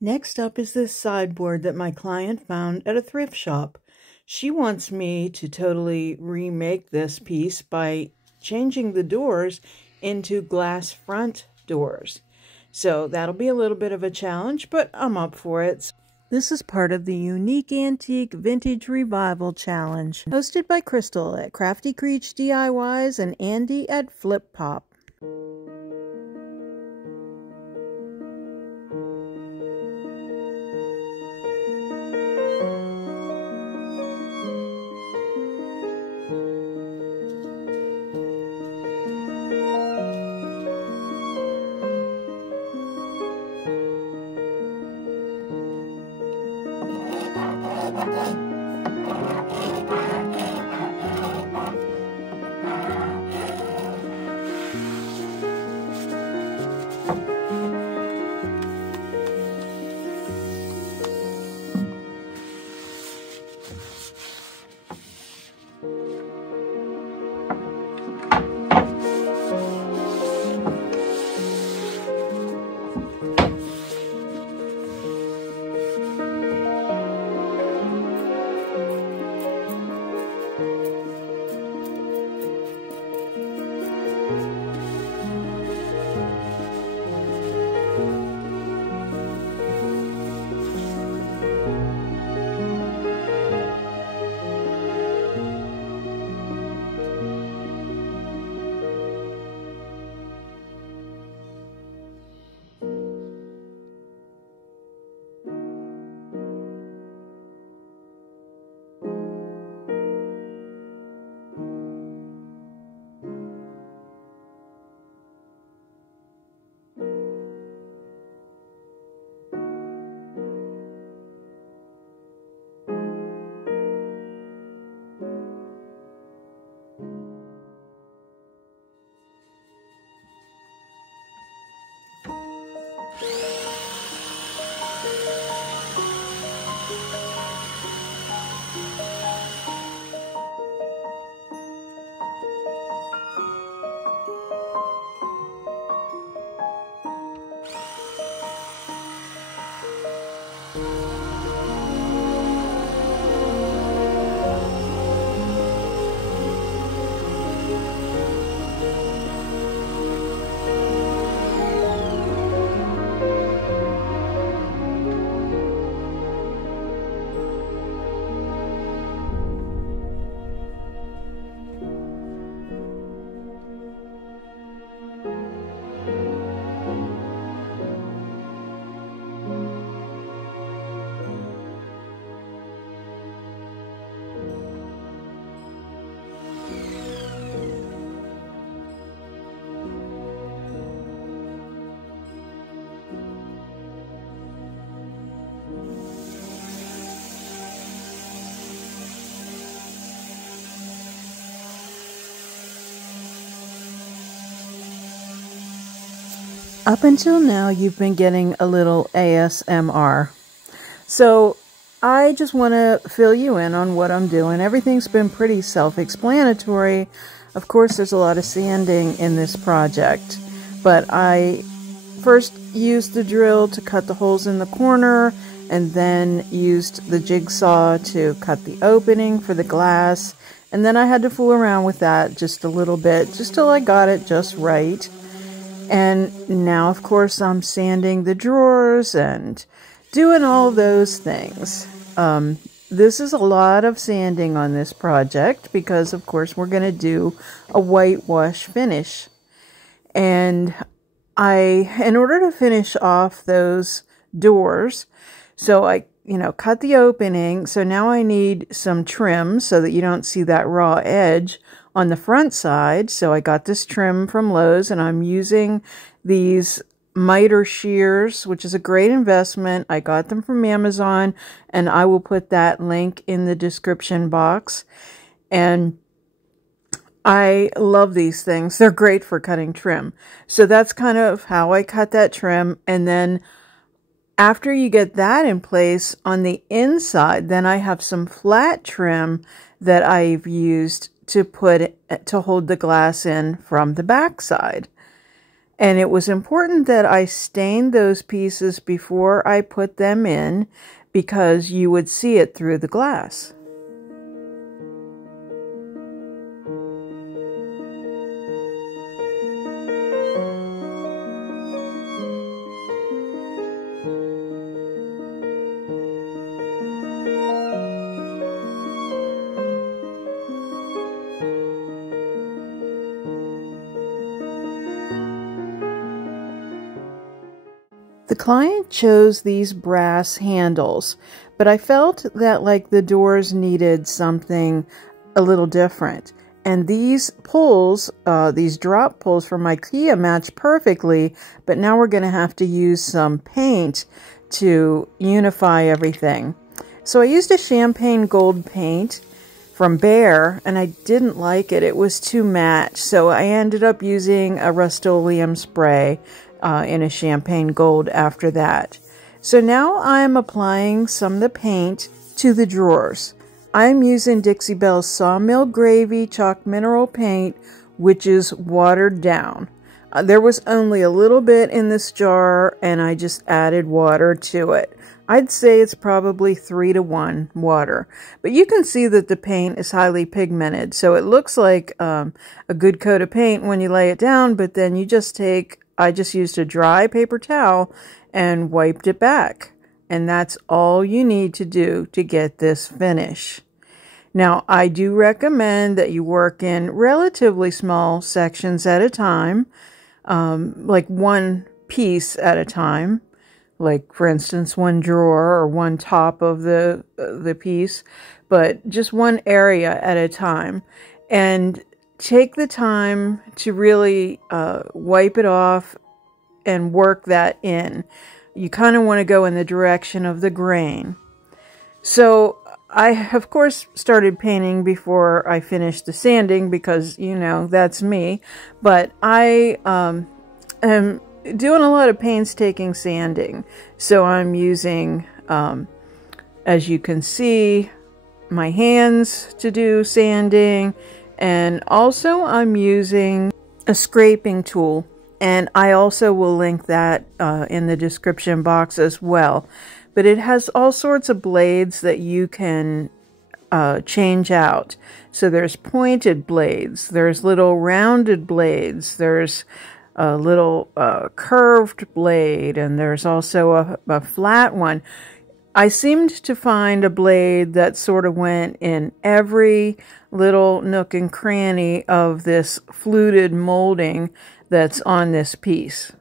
Next up is this sideboard that my client found at a thrift shop. She wants me to totally remake this piece by changing the doors into glass front doors. So that'll be a little bit of a challenge, but I'm up for it. This is part of the Unique Antique Vintage Revival Challenge, hosted by Krystal at Crafty Creech DIYs and Andy at Flip Pop. Up until now, you've been getting a little ASMR. So I just want to fill you in on what I'm doing. Everything's been pretty self-explanatory. Of course, there's a lot of sanding in this project, but I first used the drill to cut the holes in the corner, and then used the jigsaw to cut the opening for the glass, and then I had to fool around with that just a little bit, just till I got it just right. And now, of course, I'm sanding the drawers and doing all those things. This is a lot of sanding on this project because, of course, we're going to do a whitewash finish. And in order to finish off those doors, so I, cut the opening. So now I need some trim so that you don't see that raw edge on the front side. So I got this trim from Lowe's, and I'm using these miter shears, which is a great investment. I got them from Amazon, and I will put that link in the description box. And I love these things. They're great for cutting trim. So that's kind of how I cut that trim. And then after you get that in place on the inside, then I have some flat trim that I've used to hold the glass in from the back side. And it was important that I stained those pieces before I put them in because you would see it through the glass. The client chose these brass handles, but I felt that like the doors needed something a little different. And these pulls, these drop pulls from IKEA match perfectly, but now we're going to have to use some paint to unify everything. So I used a champagne gold paint from Behr, and I didn't like it. It was too matte, so I ended up using a Rust-Oleum spray in a champagne gold after that. So now I'm applying some of the paint to the drawers. I'm using Dixie Belle's Sawmill Gravy Chalk Mineral Paint, which is watered down. There was only a little bit in this jar, and I just added water to it. I'd say it's probably 3-to-1 water. But you can see that the paint is highly pigmented, so it looks like a good coat of paint when you lay it down, but then you just I just used a dry paper towel and wiped it back. And that's all you need to do to get this finish. Now, I do recommend that you work in relatively small sections at a time, like one piece at a time. Like, for instance, one drawer or one top of the piece, but just one area at a time. And take the time to really wipe it off and work that in. You kind of want to go in the direction of the grain. So I, of course, started painting before I finished the sanding because, you know, that's me. But I am doing a lot of painstaking sanding. So I'm using, as you can see, my hands to do sanding. And also I'm using a scraping tool. And I also will link that in the description box as well. But it has all sorts of blades that you can change out. So there's pointed blades, there's little rounded blades, there's a little curved blade, and there's also a flat one. I seemed to find a blade that sort of went in every little nook and cranny of this fluted molding that's on this piece.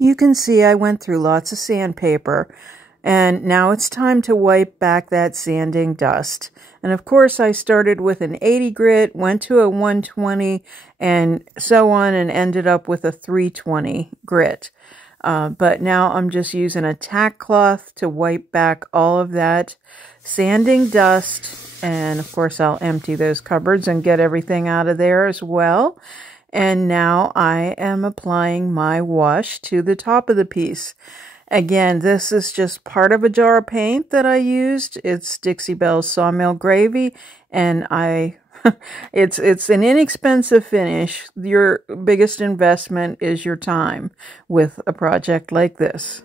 You can see I went through lots of sandpaper, and now it's time to wipe back that sanding dust. And of course I started with an 80 grit, went to a 120, and so on, and ended up with a 320 grit. But now I'm just using a tack cloth to wipe back all of that sanding dust. And of course, I'll empty those cupboards and get everything out of there as well. And now I am applying my wash to the top of the piece. Again, this is just part of a jar of paint that I used. It's Dixie Belle's Sawmill Gravy, and it's an inexpensive finish. Your biggest investment is your time with a project like this.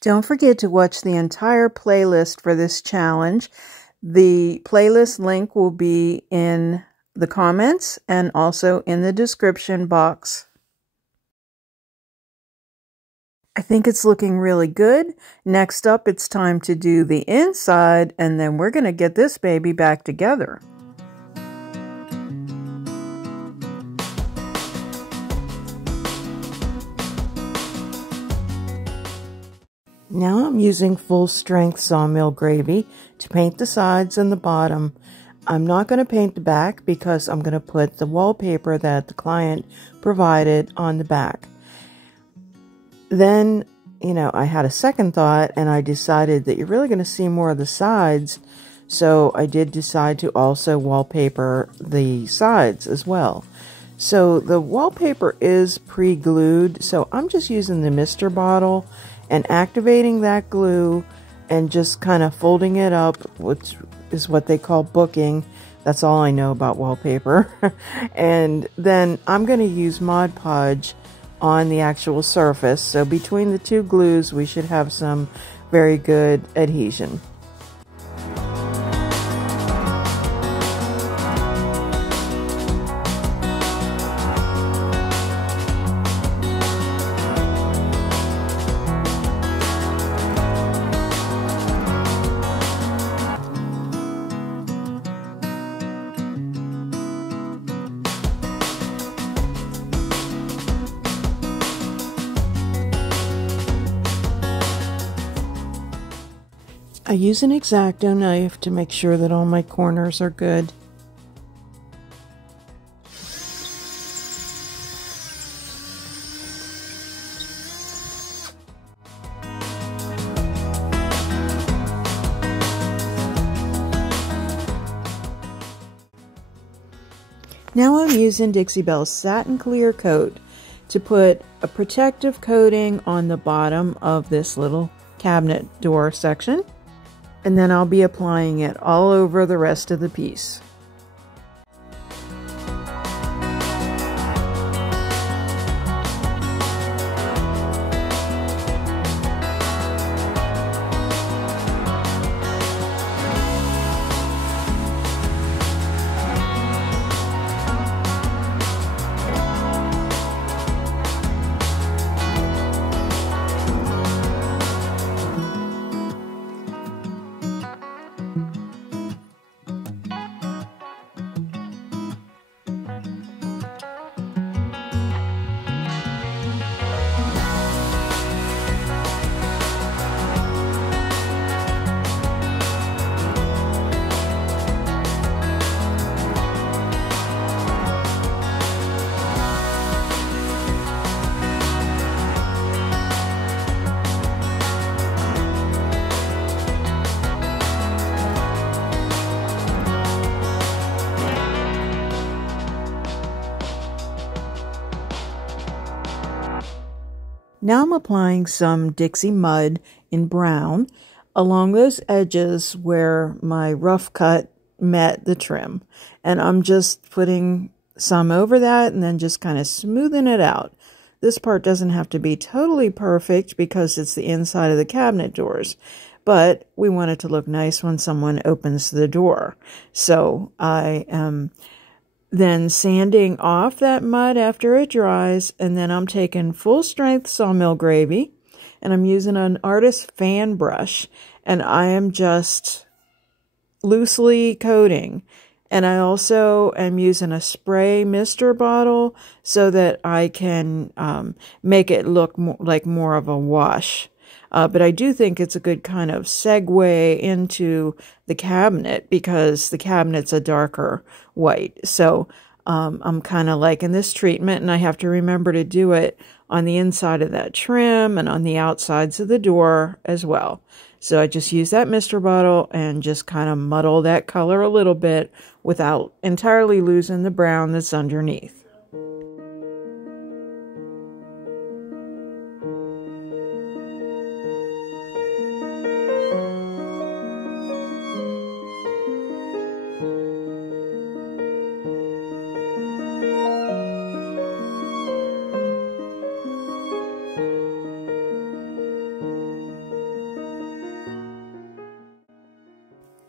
Don't forget to watch the entire playlist for this challenge. The playlist link will be in the comments and also in the description box. I think it's looking really good. Next up, it's time to do the inside, and then we're going to get this baby back together. Now I'm using full-strength Sawmill Gravy to paint the sides and the bottom. I'm not going to paint the back because I'm going to put the wallpaper that the client provided on the back. Then, I had a second thought and I decided that you're really going to see more of the sides. So I did decide to also wallpaper the sides as well. So the wallpaper is pre-glued. So I'm just using the mister bottle and activating that glue and just kind of folding it up, which is what they call booking. That's all I know about wallpaper. And then I'm going to use Mod Podge on the actual surface. So between the two glues, we should have some very good adhesion. I use an X-Acto knife to make sure that all my corners are good. Now I'm using Dixie Belle's Satin Clear Coat to put a protective coating on the bottom of this little cabinet door section. and then I'll be applying it all over the rest of the piece. Now I'm applying some Dixie mud in brown along those edges where my rough cut met the trim. And I'm just putting some over that and then just kind of smoothing it out. This part doesn't have to be totally perfect because it's the inside of the cabinet doors, but we want it to look nice when someone opens the door. So I am then sanding off that mud after it dries, and then I'm taking full strength sawmill gravy, and I'm using an artist fan brush, and I am just loosely coating. And I also am using a spray mister bottle so that I can make it look like more of a wash. But I do think it's a good kind of segue into the cabinet because the cabinet's a darker white. So I'm kind of liking this treatment, and I have to remember to do it on the inside of that trim and on the outsides of the door as well. So I just use that mister bottle and just kind of muddle that color a little bit without entirely losing the brown that's underneath.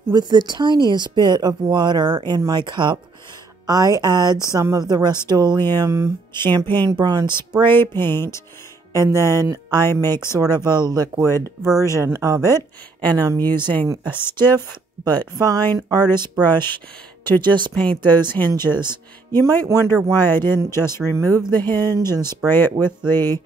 With the tiniest bit of water in my cup, I add some of the Rust-Oleum champagne bronze spray paint, and then I make sort of a liquid version of it, and I'm using a stiff but fine artist brush to just paint those hinges. You might wonder why I didn't just remove the hinge and spray it with the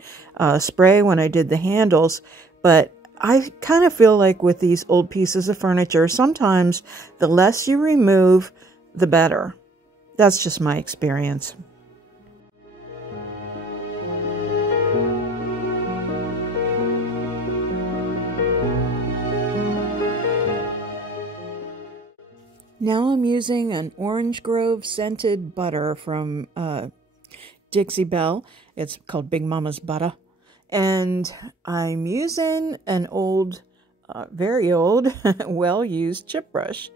spray when I did the handles, but I kind of feel like with these old pieces of furniture, sometimes the less you remove, the better. That's just my experience. Now I'm using an Orange Grove scented butter from Dixie Belle. It's called Big Mama's Butter. And I'm using an old, very old, well-used chip brush.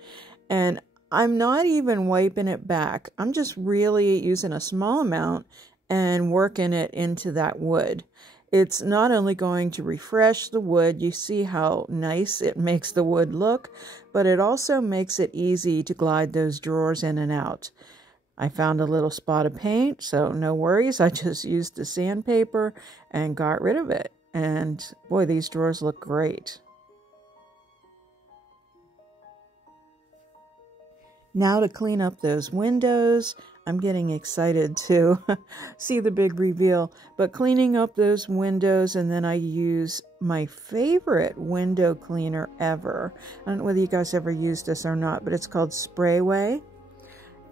And I'm not even wiping it back. I'm just really using a small amount and working it into that wood. It's not only going to refresh the wood, you see how nice it makes the wood look, but it also makes it easy to glide those drawers in and out. I found a little spot of paint, so no worries. I just used the sandpaper and got rid of it. And boy, these drawers look great. Now to clean up those windows. I'm getting excited to see the big reveal. But cleaning up those windows, and then I use my favorite window cleaner ever. I don't know whether you guys ever used this or not, but it's called Sprayway.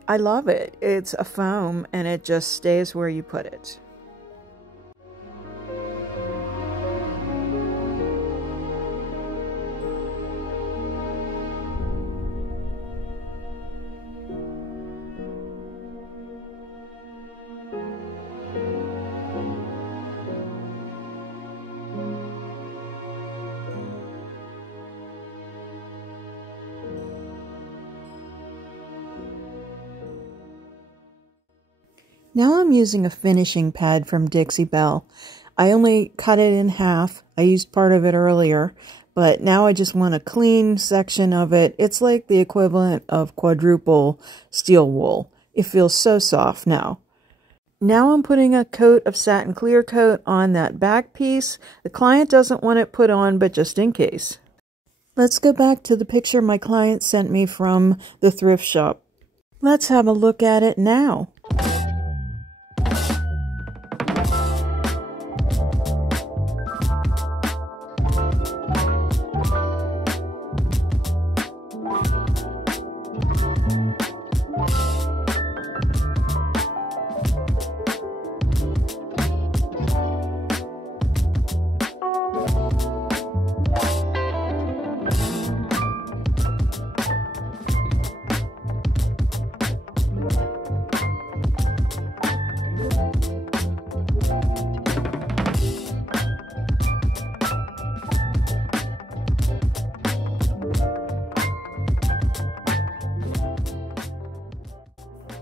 I love it. It's a foam and it just stays where you put it. Now I'm using a finishing pad from Dixie Belle. I only cut it in half. I used part of it earlier, but now I just want a clean section of it. It's like the equivalent of quadruple steel wool. It feels so soft now. Now I'm putting a coat of satin clear coat on that back piece. The client doesn't want it put on, but just in case. Let's go back to the picture my client sent me from the thrift shop. Let's have a look at it now.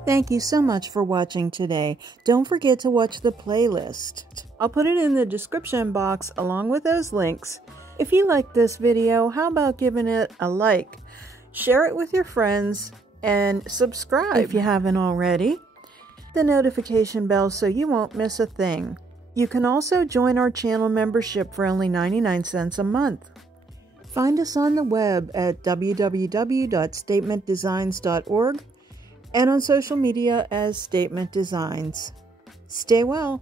Thank you so much for watching today. Don't forget to watch the playlist. I'll put it in the description box along with those links. If you like this video, how about giving it a like? Share it with your friends and subscribe if you haven't already. Hit the notification bell so you won't miss a thing. You can also join our channel membership for only 99 cents a month. Find us on the web at www.statementdesigns.org and on social media as Statement Designs. Stay well.